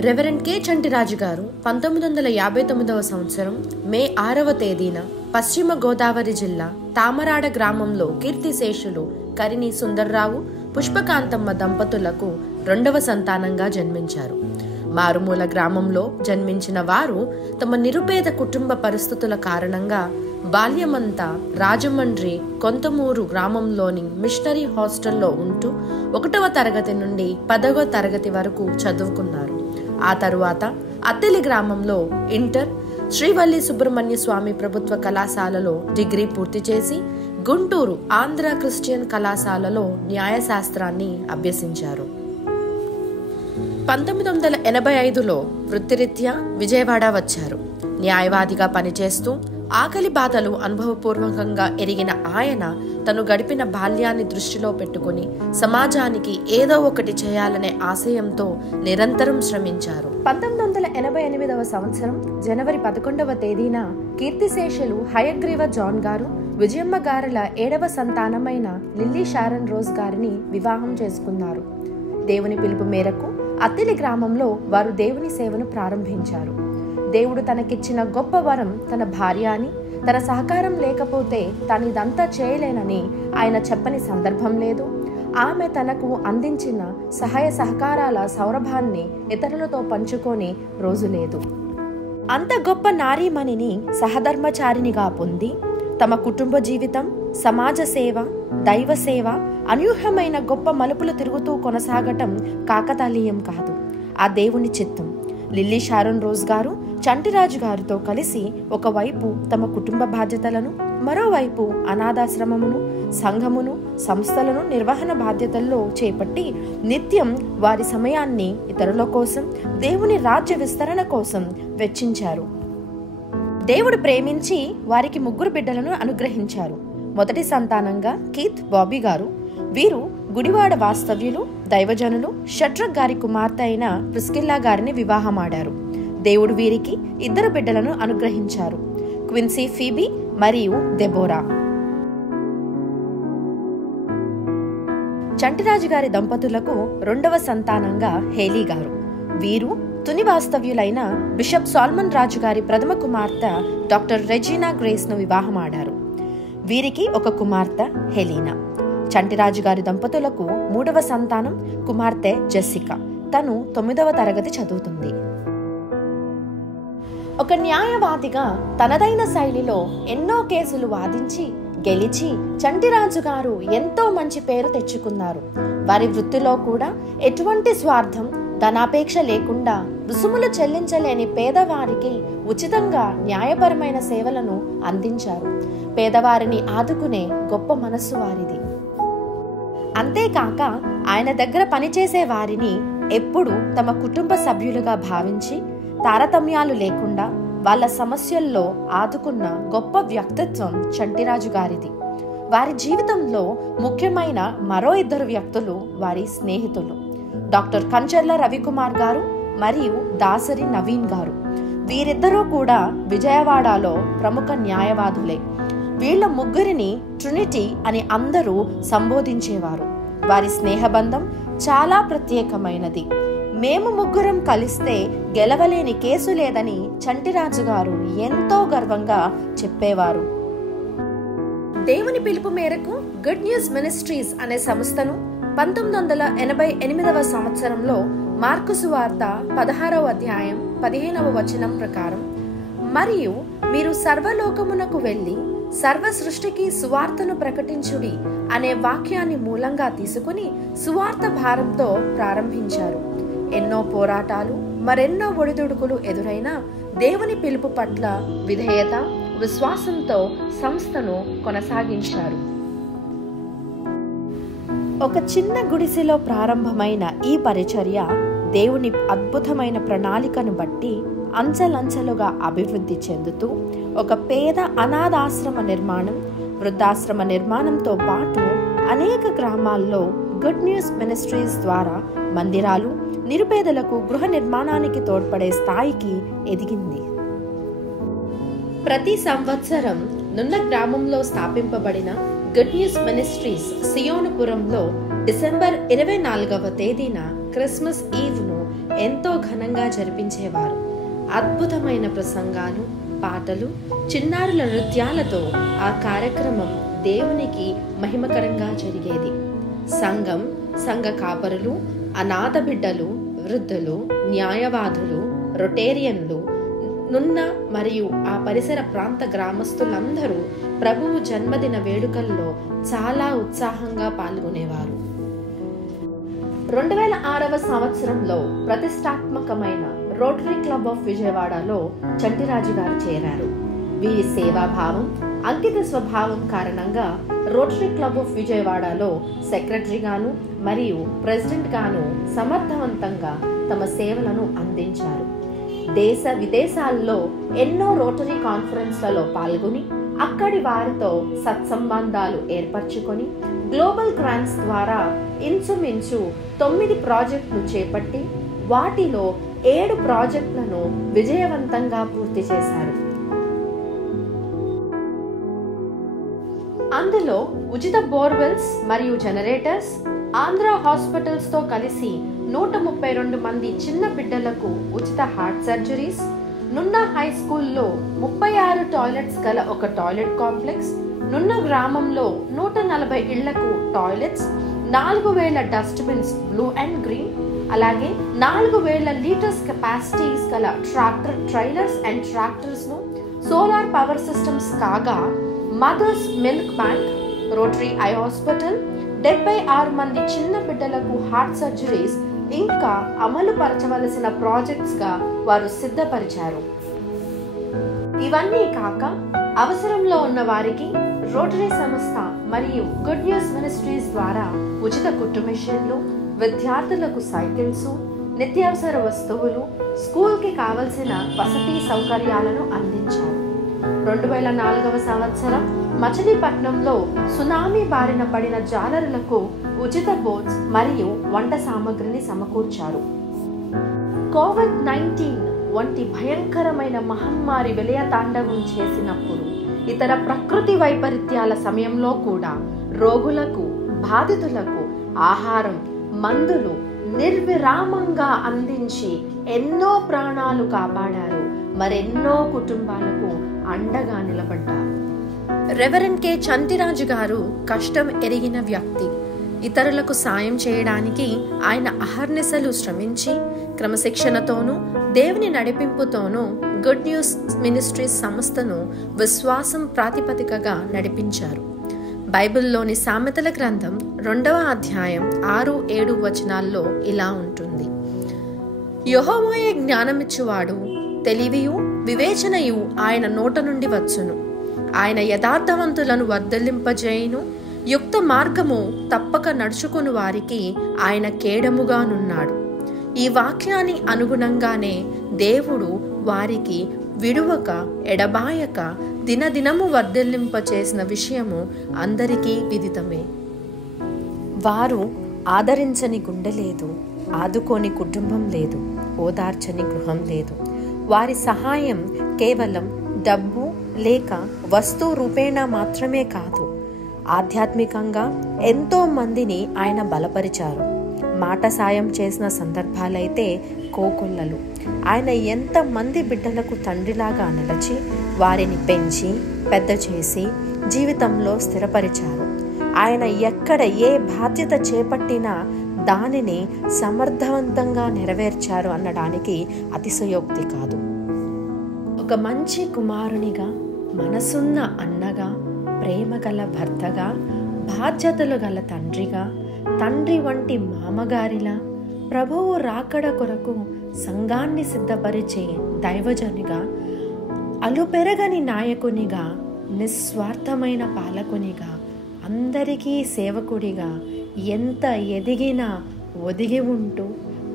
Reverend K Chantiraju గారు 1959వ సంవత్సరం మే 6వ తేదీన పశ్చిమ గోదావరి జిల్లా తామరాడ గ్రామంలో కీర్తిశేషులు కరిని సుందర్రావు, పుష్పకాంతమ్మ దంపతులకు రెండవ సంతానంగా జన్మించారు. మారుమూల గ్రామంలో జన్మించిన వారు తమ నిరుపేద కుటుంబ పరిస్థితుల కారణంగా బాల్యమంతా రాజమండ్రి కొంతమూరు గ్రామంలోని మిషనరీ హాస్టల్లో ఉంటూ 1వ తరగతి నుండి 10వ తరగతి వరకు చదువుకున్నారు. ఆ తరువాత అత్తిలి గ్రామంలో ఇంటర్, శ్రీవల్లి సుబ్రహ్మణ్య స్వామి ప్రభుత్వ కళాశాలలో డిగ్రీ పూర్తి చేసి గుంటూరు ఆంధ్ర క్రిస్టియన్ కళాశాలలో న్యాయశాస్త్రాన్ని అభ్యసించారు. 1985లో వృత్తిరీత్యా విజయవాడ వచ్చారు. న్యాయవాదిగా పనిచేస్తూ ఆకలి బాధలు అనుభవపూర్వకంగా ఎరిగిన ఆయన తను గడిపిన బాల్యాన్ని దృష్టిలో పెట్టుకుని సమాజానికి ఏదో ఒకటి చేయాలనే ఆశయంతో నిరంతరం శ్రమించారు. 1988వ సంవత్సరం జనవరి 11వ తేదీన కీర్తిశేషులు హయగ్రీవ జాన్ గారు విజయమ్మ గారుల 7వ సంతానమైన లిల్లీ షారన్ రోజ్ గారిని వివాహం చేసుకున్నారు. దేవుని పిలుపు మేరకు అత్తిలి గ్రామంలో వారు దేవుని సేవను ప్రారంభించారు. దేవుడు తనకిచ్చిన గొప్ప వరం తన భార్య అని, తన సహకారం లేకపోతే తను ఇదంతా చేయలేనని ఆయన చెప్పని సందర్భం లేదు. ఆమె తనకు అందించిన సహాయ సహకారాల సౌరభాన్ని ఇతరులతో పంచుకొని రోజు లేదు. అంత గొప్ప నారీమణిని సహధర్మచారినిగా పొంది తమ కుటుంబ జీవితం, సమాజ సేవ, దైవ సేవ అనూహ్యమైన గొప్ప మలుపులు తిరుగుతూ కొనసాగటం కాకతాళీయం కాదు, ఆ దేవుని చిత్తం. లిల్లీ షారన్ రోజ్ గారు చంటిరాజు గారితో కలిసి ఒకవైపు తమ కుటుంబ బాధ్యతలను, మరోవైపు అనాథాశ్రమమును, సంఘమును, సంస్థలను నిర్వహణ బాధ్యతల్లో చేపట్టి నిత్యం వారి సమయాన్ని ఇతరుల కోసం, దేవుని రాజ్య విస్తరణ కోసం వెచ్చించారు. దేవుడు ప్రేమించి వారికి 3 బిడ్డలను అనుగ్రహించారు. మొదటి సంతానంగా కీత్ బాబీ గారు. వీరు గుడివాడ వాస్తవ్యులు, దైవజనులు షడ్రక్ గారి కుమార్తె అయిన ప్రిస్కిల్లా గారిని వివాహమాడారు. దేవుడు వీరికి 2 బిడ్డలను అనుగ్రహించారు, క్విన్సీ ఫీబీ మరియు దెబోరా. చంటిరాజు గారి దంపతులకు 2వ సంతానంగా హేలీ గారు. వీరు తుని వాస్తవ్యులైన బిషప్ సాల్మన్ రాజు గారి ప్రథమ కుమార్తె డాక్టర్ రెజీనా గ్రేస్ ను వివాహమాడారు. వీరికి 1 కుమార్తె హెలీనా. చంటిరాజు గారి దంపతులకు 3వ సంతానం కుమార్తె జెస్సికా. తను 9వ తరగతి చదువుతుంది. ఒక న్యాయవాదిగా తనదైన శైలిలో ఎన్నో కేసులు వాదించి గెలిచి చంటిరాజు గారు ఎంతో మంచి పేరు తెచ్చుకున్నారు. వారి వృత్తిలో కూడా ఎటువంటి స్వార్థం, ధనాపేక్ష లేకుండా రుసుములు చెల్లించలేని పేదవారికి ఉచితంగా న్యాయపరమైన సేవలను అందించారు. పేదవారిని ఆదుకునే గొప్ప మనస్సు వారిది. అంతేకాక ఆయన దగ్గర పనిచేసే వారిని ఎప్పుడూ తమ కుటుంబ సభ్యులుగా భావించి తారతమ్యాలు లేకుండా వాళ్ళ సమస్యల్లో ఆదుకున్న గొప్ప వ్యక్తిత్వం చంటిరాజు గారిది. వారి జీవితంలో ముఖ్యమైన మరో 2 వ్యక్తులు వారి స్నేహితులు, డాక్టర్ కంచర్ల రవికుమార్ గారు మరియు దాసరి నవీన్ గారు. వీరిద్దరూ కూడా విజయవాడలో ప్రముఖ న్యాయవాదులే. వీళ్ళ 3ని ట్రినిటీ అని అందరూ సంబోధించేవారు. వారి స్నేహబంధం చాలా ప్రత్యేకమైనది. మేము 3 కలిస్తే గెలవలేని కేసు లేదని చంటిరాజు గారు ఎంతో గర్వంగా చెప్పేవారు. దేవుని పిలుపు మేరకు గుడ్ న్యూస్ మినిస్ట్రీస్ అనే సంస్థను 1988వ సంవత్సరంలో మార్కు సువార్త 16వ అధ్యాయం 15వ వచనం ప్రకారం, మరియు మీరు సర్వలోకమునకు వెళ్ళి సర్వ సృష్టికి సువార్తను ప్రకటించుడి అనే వాక్యాన్ని మూలంగా తీసుకుని సువార్త భారంతో ప్రారంభించారు. ఎన్నో పోరాటాలు, మరెన్నో ఒడిదుడుకులు ఎదురైనా దేవుని పిలుపు పట్ల విధేయత, విశ్వాసంతో సంస్థను కొనసాగించారు. ఒక చిన్న గుడిసెలో ప్రారంభమైన ఈ పరిచర్య దేవుని అద్భుతమైన ప్రణాళికను బట్టి అంచెలంచెలుగా అభివృద్ధి చెందుతూ ఒక పేద అనాథాశ్రమ నిర్మాణం, వృద్ధాశ్రమ నిర్మాణంతో పాటు అనేక గ్రామాల్లో గుడ్ న్యూస్ మినిస్ట్రీస్ ద్వారా మందిరాలు, నిరుపేదలకు గృహ నిర్మాణానికి తోడ్పడే స్థాయికి ఎదిగింది. ప్రతి సంవత్సరం నున్న గ్రామంలో స్థాపింపబడిన గుడ్ న్యూస్ మినిస్ట్రీస్ సియోనుపురంలో డిసెంబర్ 24వ తేదీన క్రిస్మస్ ఈవ్ను ఎంతో ఘనంగా జరిపించేవారు. అద్భుతమైన ప్రసంగాలు, పాటలు, చిన్నారుల నృత్యాలతో ఆ కార్యక్రమం దేవునికి మహిమకరంగా జరిగేది. సంఘ కాపరులు, అనాథ బిడ్డలు, వృద్ధులు, న్యాయవాదులు, రొటేరియన్లు, నున్న మరియు ఆ పరిసర ప్రాంత గ్రామస్తులందరూ ప్రభువు జన్మదిన వేడుకల్లో చాలా ఉత్సాహంగా పాల్గొనేవారు. 2006వ సంవత్సరంలో ప్రతిష్టాత్మకమైన రోటరీ క్లబ్ ఆఫ్ విజయవాడలో చంటిరాజు గారు చేరారు. వీరి సేవాభావం, అంకిత స్వభావం కారణంగా రోటరీ క్లబ్ ఆఫ్ విజయవాడలో సెక్రటరీగాను మరియు ప్రెసిడెంట్ గాను సమర్థవంతంగా తమ సేవలను అందించారు. దేశ విదేశాల్లో ఎన్నో రోటరీ కాన్ఫరెన్స్లలో పాల్గొని అక్కడి వారితో సత్సంబంధాలు ఏర్పరచుకొని గ్లోబల్ గ్రాంట్స్ ద్వారా ఇంచుమించు 9 ప్రాజెక్టులు చేపట్టి వాటిలో 7 ప్రాజెక్టులను విజయవంతంగా పూర్తి చేశారు. అందులో ఉచిత బోర్వెల్స్ మరియు జనరేటర్స్, ఆంధ్ర హాస్పిటల్స్ తో కలిసి 132 మంది చిన్న బిడ్డలకు ఉచిత హార్ట్ సర్జరీస్, నున్న హై స్కూల్లో 36 టాయిలెట్స్ గల ఒక టాయిలెట్ కాంప్లెక్స్, నున్న గ్రామంలో 140 ఇళ్లకు toilets, 4000 dust bins blue and green, అలాగే 4000 లీటర్స్ కెపాసిటీస్ గల ట్రాక్టర్ ట్రైలర్స్ అండ్ ట్రాక్టర్స్ ను సోలార్ పవర్ సిస్టమ్స్ కాగా, mothers milk bank, rotary eye hospital, 76 మంది చిన్న బిడ్డలకు హార్ట్ సర్జరీస్ ఇంకా అమలు పరచవలసిన ప్రాజెక్ట్స్ గా వారు సిద్ధపరిచారు. ఇవన్నీ కాక అవసరంలో ఉన్న వారికి రోటరీ సంస్థ మరియు గుడ్ న్యూస్ మినిస్ట్రీస్ ద్వారా ఉచిత కుట్టు మిషన్లు, విద్యార్థులకు సైకిల్స్, నిత్యావసర వస్తువులు, స్కూల్ కి కావలసిన వసతి సౌకర్యాలను అందించారు. 2004వ సంవత్సరం మచిలీపట్నంలో సునామీ బారిన పడిన జాలరులకు ఉచిత బోట్స్ మరియు వంట సామగ్రిని సమకూర్చారు. కోవిడ్-19 వంటి భయంకరమైన మహమ్మారి విలయతాండవం చేసినప్పుడు, ఇతర ప్రకృతి వైపరీత్యాల సమయంలో కూడా రోగులకు, బాధితులకు ఆహారం, మందులు నిర్విరామంగా అందించి ఎన్నో ప్రాణాలు కాపాడారు. మరెన్నో కుటుంబాలకు అండగా నిలబడ్డారు. రెవరెండ్ కె చంటిరాజు గారు కష్టం ఎరిగిన వ్యక్తి. ఇతరులకు సాయం చేయడానికి ఆయన అహర్నిశలు శ్రమించి క్రమశిక్షణతోనూ దేవుని నడిపింపుతోనూ గుడ్ న్యూస్ మినిస్ట్రీస్ సంస్థను విశ్వాసం ప్రాతిపదికగా నడిపించారు. బైబిల్లోని సామెతల గ్రంథం 2వ అధ్యాయం 6-7 వచనాల్లో ఇలా ఉంటుంది: యెహోవాయే జ్ఞానమిచ్చువాడు, తెలివియు వివేచనయు ఆయన నోట నుండి వచ్చును. ఆయన యథార్థవంతులను వర్ధిల్లింపజేయును. యుక్త మార్గము తప్పక నడుచుకుని వారికి ఆయన కేడముగానున్నాడు. ఈ వాక్యాన్ని అనుగుణంగానే దేవుడు వారికి విడువక ఎడబాయక దినదినము వర్ధిల్లింపచేసిన విషయము అందరికీ విదితమే. వారు ఆదరించని గుండె లేదు, ఆదుకోని కుటుంబం లేదు, ఓదార్చని గృహం లేదు. వారి సహాయం కేవలం డబ్బు లేక వస్తు రూపేణా మాత్రమే కాదు, ఆధ్యాత్మికంగా ఎంతో మందిని ఆయన బలపరిచారు. మాట సాయం చేసిన సందర్భాలైతే కోకొల్లలు. ఆయన ఎంతమంది బిడ్డలకు తండ్రిలాగా నిలిచి వారిని పెంచి పెద్ద చేసి జీవితంలో స్థిరపరిచారు. ఆయన ఎక్కడ ఏ బాధ్యత చేపట్టినా దానిని సమర్థవంతంగా నెరవేర్చారు అనడానికి అతిశయోక్తి కాదు. ఒక మంచి కుమారునిగా, మనసున్న అన్నగా, ప్రేమగల భర్తగా, బాధ్యతలు గల తండ్రిగా, తండ్రి వంటి మామగారిలా, ప్రభువు రాకడ కొరకు సంఘాన్ని సిద్ధపరిచే దైవజనిగా, అలుపెరగని నాయకునిగా, నిస్వార్థమైన పాలకునిగా, అందరికీ సేవకుడిగా, ఎంత ఎదిగినా ఒదిగి ఉంటూ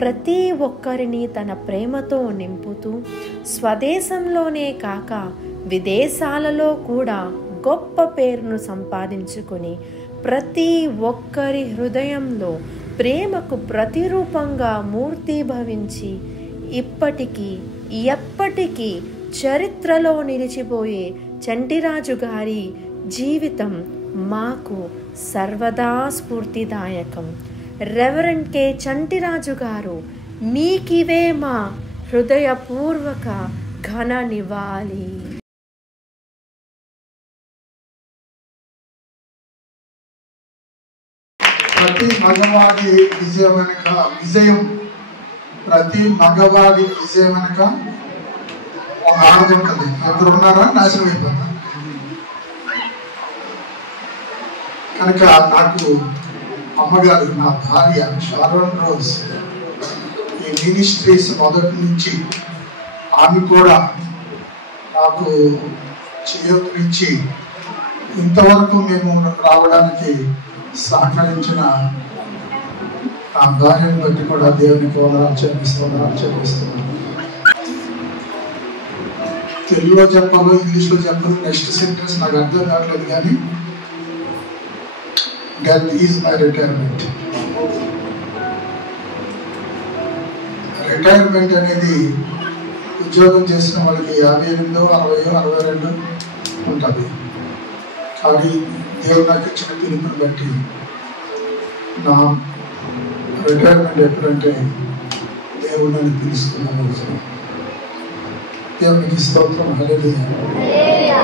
ప్రతి ఒక్కరిని తన ప్రేమతో నింపుతూ స్వదేశంలోనే కాక విదేశాలలో కూడా గొప్ప పేరును సంపాదించుకుని ప్రతి ఒక్కరి హృదయంలో ప్రేమకు ప్రతిరూపంగా మూర్తిభవించి ఇప్పటికీ ఎప్పటికీ చరిత్రలో నిలిచిపోయే చంటిరాజు గారి జీవితం మాకు సర్వదా స్ఫూర్తిదాయకం. రెవరెండ్ కె చంటిరాజు గారు, మీకివే మా హృదయపూర్వక ఘన నివాళి. ప్రతి మగవాడి విజయం వెనక ప్రతి మగవాడి విజయం వెనక ఒక ఆడది ఉంటుంది. ఎవరు ఉన్నారా నాశనం అయిపోతారు. కనుక నాకు అమ్మగారు, నా భార్య షారోన్ రోజ్, ఈ మినిస్ట్రీస్ మొదటి నుంచి ఆమె కూడా నాకు చేయూతనిచ్చి ఇంతవరకు మేము రావడానికి సహకరించిన ఆ భార్యను బట్టి కూడా దేవునికి వందనాలు చెల్లిస్తున్నాను. తెలుగులో చెప్పాలో ఇంగ్లీష్లో చెప్పాలో నెక్స్ట్ సెంటెన్స్ నాకు అర్థం కావట్లేదు, కానీ death is my retirement. Retirement అనేది ఉద్యోగం చేసిన వాళ్ళకి 58, 60, 62 ఉంటుంది. కానీ దేవుడు నాకు ఇచ్చిన పిలుపుని బట్టి నా రిటైర్మెంట్ ఎప్పుడంటే దేవుడు నన్ను పిలుచుకున్న రోజు. దేవునికి స్తోత్రం. హల్లెలూయా.